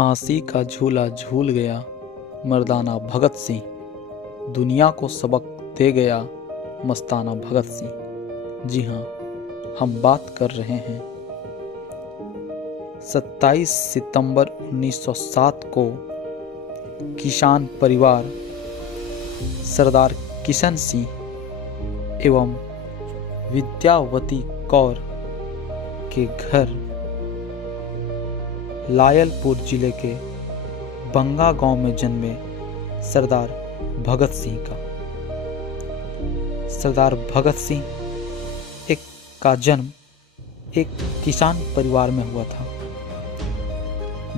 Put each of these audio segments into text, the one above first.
फांसी का झूला झूल गया मर्दाना भगत सिंह, दुनिया को सबक दे गया मस्ताना भगत सिंह। जी हाँ, हम बात कर रहे हैं 27 सितंबर 1907 को किसान परिवार सरदार किशन सिंह एवं विद्यावती कौर के घर लायलपुर जिले के बंगा गांव में जन्मे सरदार भगत सिंह का। सरदार भगत सिंह का जन्म एक किसान परिवार में हुआ था।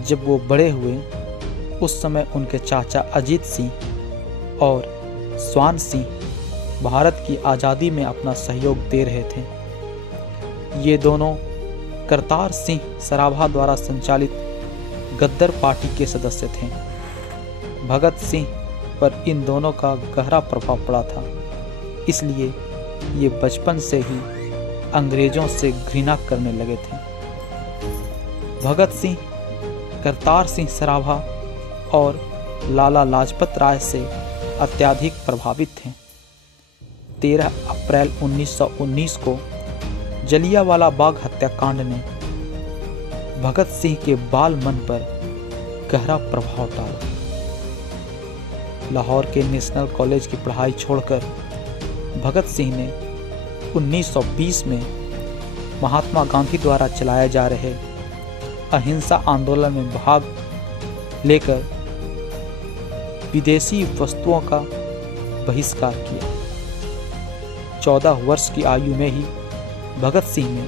जब वो बड़े हुए उस समय उनके चाचा अजीत सिंह और स्वान सिंह भारत की आज़ादी में अपना सहयोग दे रहे थे। ये दोनों करतार सिंह सराभा द्वारा संचालित गद्दर पार्टी के सदस्य थे। भगत सिंह पर इन दोनों का गहरा प्रभाव पड़ा था, इसलिए ये बचपन से ही अंग्रेजों से घृणा करने लगे थे। भगत सिंह करतार सिंह सराभा और लाला लाजपत राय से अत्यधिक प्रभावित थे। 13 अप्रैल 1919 को जलियांवाला बाग हत्याकांड ने भगत सिंह के बाल मन पर गहरा प्रभाव डाला। लाहौर के नेशनल कॉलेज की पढ़ाई छोड़कर भगत सिंह ने 1920 में महात्मा गांधी द्वारा चलाए जा रहे अहिंसा आंदोलन में भाग लेकर विदेशी वस्तुओं का बहिष्कार किया। 14 वर्ष की आयु में ही भगत सिंह ने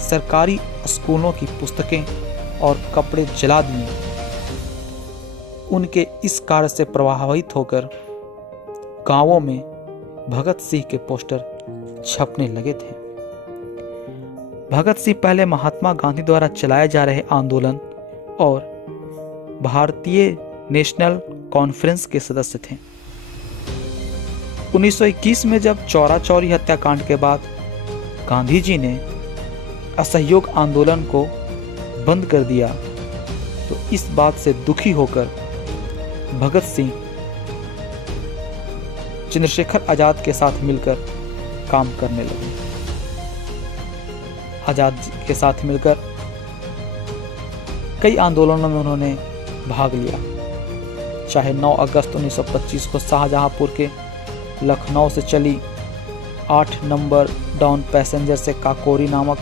सरकारी स्कूलों की पुस्तकें और कपड़े जला दिए। उनके इस कार्य से प्रभावित होकर गांवों में भगत सिंह के पोस्टर छपने लगे थे। भगत सिंह पहले महात्मा गांधी द्वारा चलाए जा रहे आंदोलन और भारतीय नेशनल कॉन्फ्रेंस के सदस्य थे। 1921 में जब चौरा चौरी हत्याकांड के बाद गांधी जी ने असहयोग आंदोलन को बंद कर दिया तो इस बात से दुखी होकर भगत सिंह चंद्रशेखर आजाद के साथ मिलकर काम करने लगे। आजाद के साथ मिलकर कई आंदोलनों में उन्होंने भाग लिया, चाहे 9 अगस्त 1925 को शाहजहांपुर के लखनऊ से चली 8 नंबर डाउन पैसेंजर से काकोरी नामक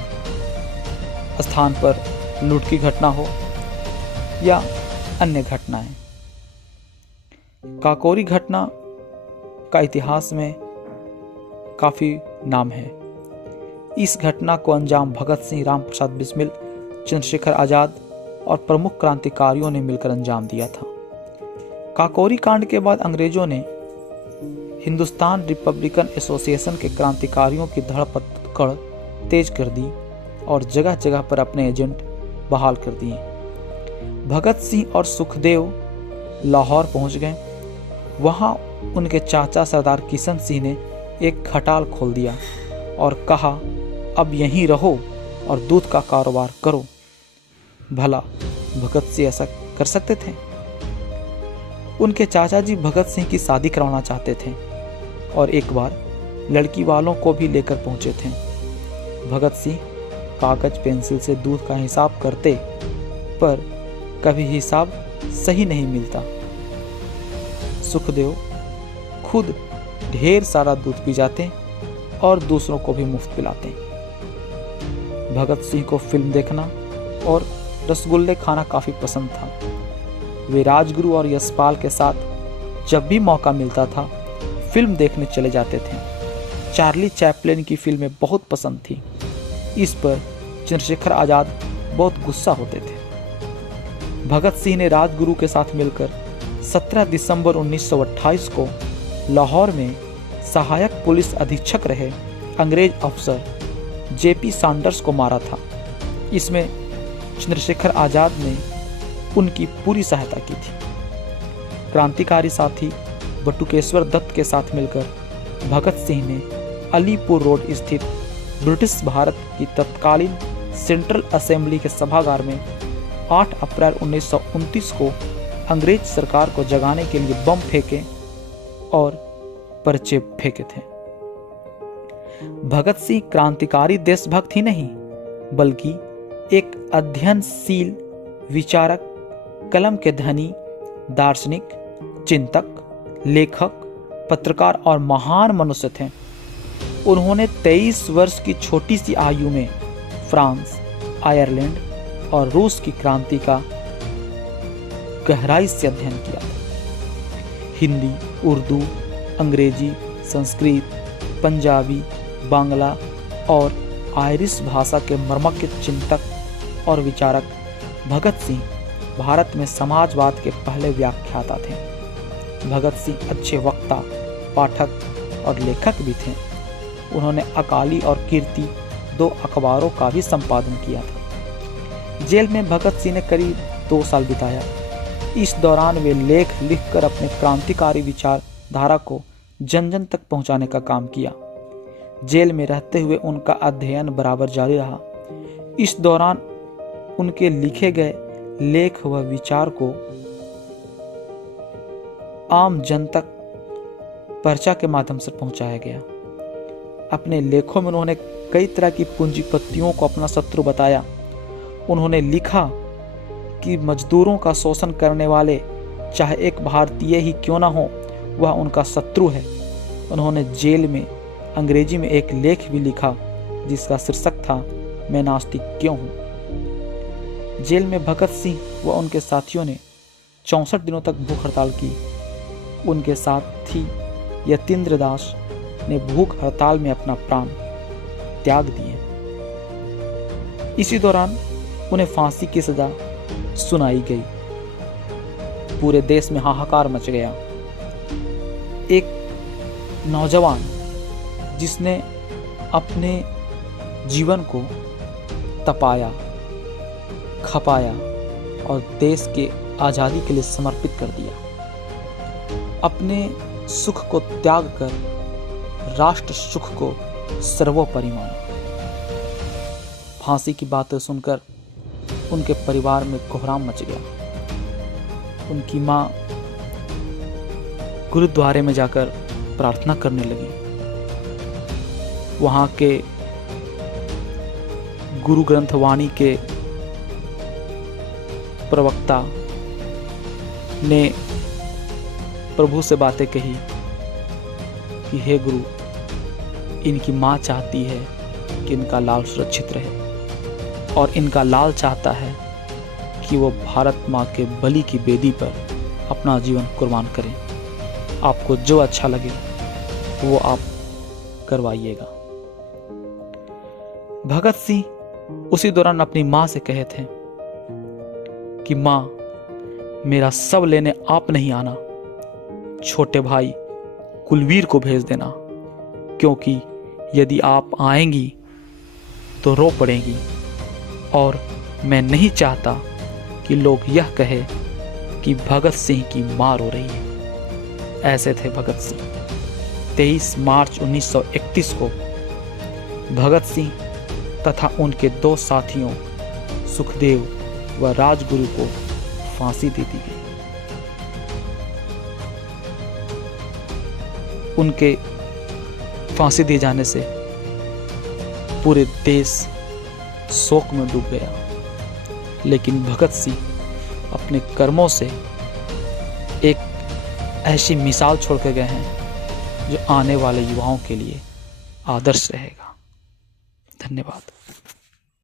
स्थान पर लूट की घटना हो या अन्य घटनाएं। काकोरी घटना का इतिहास में काफी नाम है। इस घटना को अंजाम भगत सिंह, राम प्रसाद बिस्मिल, चंद्रशेखर आजाद और प्रमुख क्रांतिकारियों ने मिलकर अंजाम दिया था। काकोरी कांड के बाद अंग्रेजों ने हिंदुस्तान रिपब्लिकन एसोसिएशन के क्रांतिकारियों की धड़पकड़ तेज कर दी और जगह जगह पर अपने एजेंट बहाल कर दिए। भगत सिंह और सुखदेव लाहौर पहुंच गए। वहां उनके चाचा सरदार किशन सिंह ने एक खटाल खोल दिया और कहा, अब यहीं रहो और दूध का कारोबार करो। भला भगत सिंह ऐसा कर सकते थे? उनके चाचा जी भगत सिंह की शादी करवाना चाहते थे और एक बार लड़की वालों को भी लेकर पहुंचे थे। भगत सिंह कागज पेंसिल से दूध का हिसाब करते, पर कभी हिसाब सही नहीं मिलता। सुखदेव खुद ढेर सारा दूध पी जाते और दूसरों को भी मुफ्त पिलाते। भगत सिंह को फिल्म देखना और रसगुल्ले खाना काफी पसंद था। वे राजगुरु और यशपाल के साथ जब भी मौका मिलता था फिल्म देखने चले जाते थे। चार्ली चैपलिन की फिल्में बहुत पसंद थी। इस पर चंद्रशेखर आजाद बहुत गुस्सा होते थे। भगत सिंह ने राजगुरु के साथ मिलकर 17 दिसंबर 1928 को लाहौर में सहायक पुलिस अधीक्षक रहे अंग्रेज अफसर जेपी सैंडर्स को मारा था। इसमें चंद्रशेखर आजाद ने उनकी पूरी सहायता की थी। क्रांतिकारी साथी बटुकेश्वर दत्त के साथ मिलकर भगत सिंह ने अलीपुर रोड स्थित ब्रिटिश भारत की तत्कालीन सेंट्रल असेंबली के सभागार में 8 अप्रैल 1929 को अंग्रेज सरकार को जगाने के लिए बम फेंके और पर्चे फेंके थे। भगत सिंह क्रांतिकारी देशभक्त ही नहीं बल्कि एक अध्ययनशील विचारक, कलम के धनी, दार्शनिक, चिंतक, लेखक, पत्रकार और महान मनुष्य थे। उन्होंने 23 वर्ष की छोटी सी आयु में फ्रांस, आयरलैंड और रूस की क्रांति का गहराई से अध्ययन किया था। हिंदी, उर्दू, अंग्रेजी, संस्कृत, पंजाबी, बांग्ला और आयरिश भाषा के मर्मज्ञ चिंतक और विचारक भगत सिंह भारत में समाजवाद के पहले व्याख्याता थे। भगत सिंह अच्छे वक्ता, पाठक और लेखक भी थे। उन्होंने अकाली और कीर्ति 2 अखबारों का भी संपादन किया था। जेल में भगत सिंह ने करीब 2 साल बिताया। इस दौरान वे लेख लिखकर अपने क्रांतिकारी विचारधारा को जन जन तक पहुंचाने का काम किया। जेल में रहते हुए उनका अध्ययन बराबर जारी रहा। इस दौरान उनके लिखे गए लेख व विचार को आम जन तक पर्चा के माध्यम से पहुंचाया गया। अपने लेखों में उन्होंने कई तरह की पूंजीपतियों को अपना शत्रु बताया। उन्होंने लिखा कि मजदूरों का शोषण करने वाले चाहे एक भारतीय ही क्यों ना हो, वह उनका शत्रु है। उन्होंने जेल में अंग्रेजी में एक लेख भी लिखा जिसका शीर्षक था, मैं नास्तिक क्यों हूँ। जेल में भगत सिंह व उनके साथियों ने 64 दिनों तक भूख हड़ताल की। उनके साथी यतीन्द्र दास ने भूख हड़ताल में अपना प्राण त्याग दिए। इसी दौरान उन्हें फांसी की सजा सुनाई गई। पूरे देश में हाहाकार मच गया। एक नौजवान जिसने अपने जीवन को तपाया, खपाया और देश के आज़ादी के लिए समर्पित कर दिया, अपने सुख को त्याग कर राष्ट्र सुख को सर्वोपरि माना। फांसी की बातें सुनकर उनके परिवार में कोहराम मच गया। उनकी मां गुरुद्वारे में जाकर प्रार्थना करने लगी। वहां के गुरु ग्रंथ वाणी के प्रवक्ता ने प्रभु से बातें कही कि हे गुरु, इनकी मां चाहती है कि इनका लाल सुरक्षित रहे और इनका लाल चाहता है कि वो भारत माँ के बलि की बेदी पर अपना जीवन कुर्बान करें। आपको जो अच्छा लगे वो आप करवाइएगा। भगत सिंह उसी दौरान अपनी माँ से कहे थे कि माँ, मेरा सब लेने आप नहीं आना, छोटे भाई कुलवीर को भेज देना, क्योंकि यदि आप आएंगी तो रो पड़ेंगी और मैं नहीं चाहता कि लोग यह कहे कि भगत सिंह की मां रो रही है। ऐसे थे भगत सिंह। 23 मार्च 1931 को भगत सिंह तथा उनके 2 साथियों सुखदेव व राजगुरु को फांसी दे दी गई। उनके फांसी दिए जाने से पूरे देश शोक में डूब गया, लेकिन भगत सिंह अपने कर्मों से एक ऐसी मिसाल छोड़ के गए हैं जो आने वाले युवाओं के लिए आदर्श रहेगा। धन्यवाद।